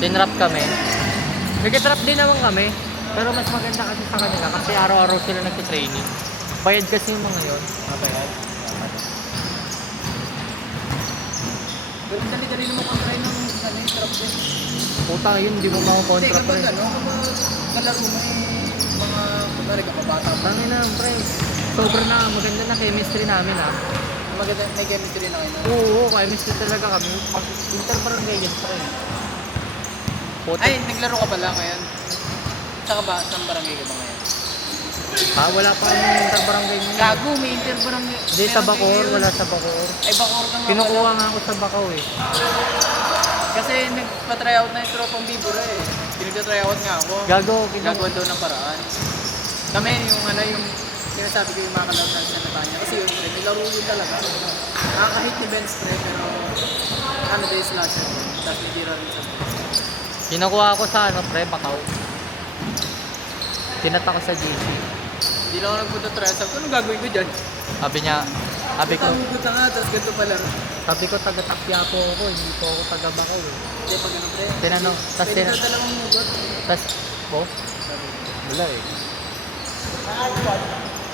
Tinrap kami. Nag-trap din naman kami. Pero mas maganda kasi sa kanila kasi araw-araw sila nagtitraining. Bayad kasi yung mga yun. Mabayad. Pero dali-dali naman kontra ng trap din. Puta yun, hindi mo Hindi, makakontra kapag pre. kapag kalaro mo mga kunwari kapabata pa. Tangin na pre. Sobra na, maganda na chemistry namin ah. Maganda, may chemistry na kayo. Oo, chemistry talaga kami. Inter-barangay yan pre. Puta. Ay, naglaro ka pala ngayon? Saka ba, saan barangay ka ba ngayon? Wala pa kami inter-barangay mo. Gago, may interbarangay. Hindi sa Bacoor, wala sa Bacoor. Ay, Bacoor ka nga Kinukuha pala. nga ako sa Bacaw eh. Kasi nagpa-tryout na yung tropang Bibura eh. Pinagpa-tryout nga ako. Gago, Ginagawa daw ng paraan. Kami, yung sinasabi ko yung mga kalaro na sa Natanya. Kasi yun, may laro yun talaga. Nakakahit ni Benz pre, pero day slasher. Tapos may tira rin sa Benz. Kinukuha ako sa pre, Bacaw. Tinata ko sa GC. Hindi lang ako nagpunta-tryout. Sabi ko, anong gagawin ko dyan? Sabi niya, sabi ko, Punta nga, tapos ganito pala. taga-Takya po ako, hindi po ako taga-Bacaw eh. Hindi pa ganun pre. Tinanong, tas Pwede daw dalawang mugot. tas, wala eh.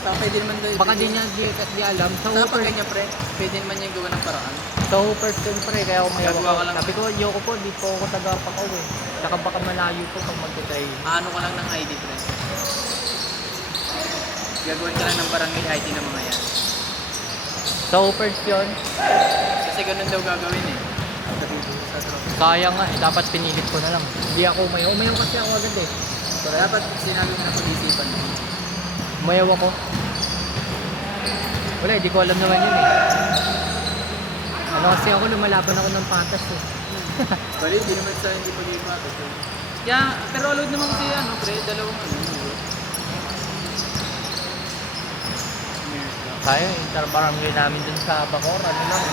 Saka pwede naman daw. Baka di niya di alam. Sa Saka pag Hoopers, ganyan pre, pwede naman niya gawa ng paraan. sa Hoopers din pre, kaya ako mayawa Gagawa ko. ka lang. Sabi ko, ayoko po, di po ako taga-Bacaw eh. Tsaka baka malayo po pag mag-try. Ano ka lang ng ID pre. Gagawin ka lang ng barangay ID ng mga yan. Sa Hoopers yun, Kasi ganun daw gagawin eh. Sa drop. sayang nga eh, dapat pinilit ko na lang. Hindi ako umayaw. Umayaw kasi ako agad eh. So, dapat sinabi mo na pag-isipan mo. Umayaw ako. Wala, hindi ko alam naman yun eh. Ano kasi ako, lumalaban ako ng patas eh. Bali, hindi naman sa hindi pag-iipatos. Kaya, pero allowed naman kasi pre, dalawang Tayo, inter-barangay namin dun sa Bacoor, ano lang.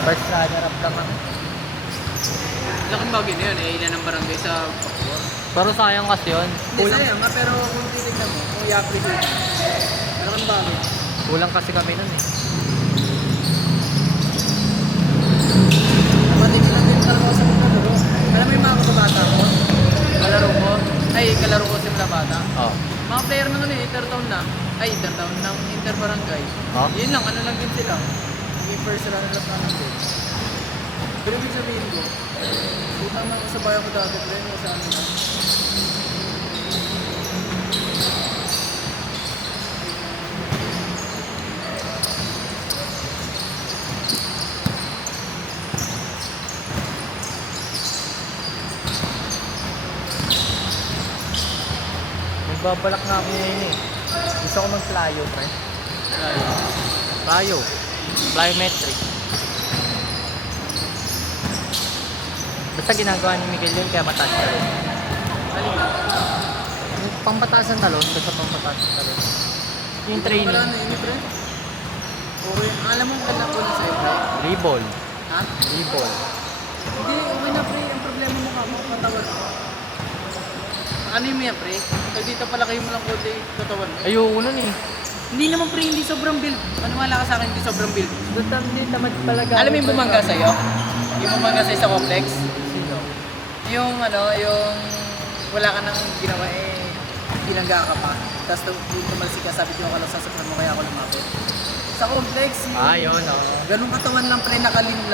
First runner-up lang ako. Laking bagay na yun eh, ilan ang barangay sa Bacoor. Pero sayang kasi yun. Hindi sayang pero kung titignan mo, kung i-appreciate mo, laking bagay. Kulang kasi kami nun eh. Kapatid lang din talaga ako sa mga laro. Alam mo yung mga kababata ko? Kalaro ko? Ay, kalaro ko sa mga bata. Oh. Mga player na nun eh, intertown na. Ay, intertown ng interbarangay. Oh? Yun lang, ano lang din sila. Yung first run lang lang din. Pero ibig sabihin ko, utang na ako sa bayan ko dati, pre, mo sa amin lang. Magbabalak nga ako ngayon eh. Gusto ko mag-flyo, pre. Flyo. Plyometric. Basta ginagawa ni Miguel yun, kaya mataas ka rin. Alin na? Yung pampataas ng talon, basta pampataas ng talon. Yung training. Wala na yun, pre. Okay, alam mo ang ganda ko na sa'yo, pre. Reball. Ha? Reball. Hindi, okay na, pre. Ang problema mo ka, katawan mo. Ano yung yan, pre? Pag dito pala kayo mo lang konti katawan mo. Ayoko nun eh. Hindi naman, pre, hindi sobrang build. Maniwala ka sa akin, hindi sobrang build. Doon hindi tamad talaga. Alam mo yung bumangga sa'yo? Yung bumangga sa'yo sa complex? Sino? Yung wala ka nang ginawa binangga ka pa. Tapos tumalsik ka, sabi ko ka lang sasakyan mo kaya ako lumapit. Sa complex, Ah, yun oh. ganun katawan lang pre, nakalim lang.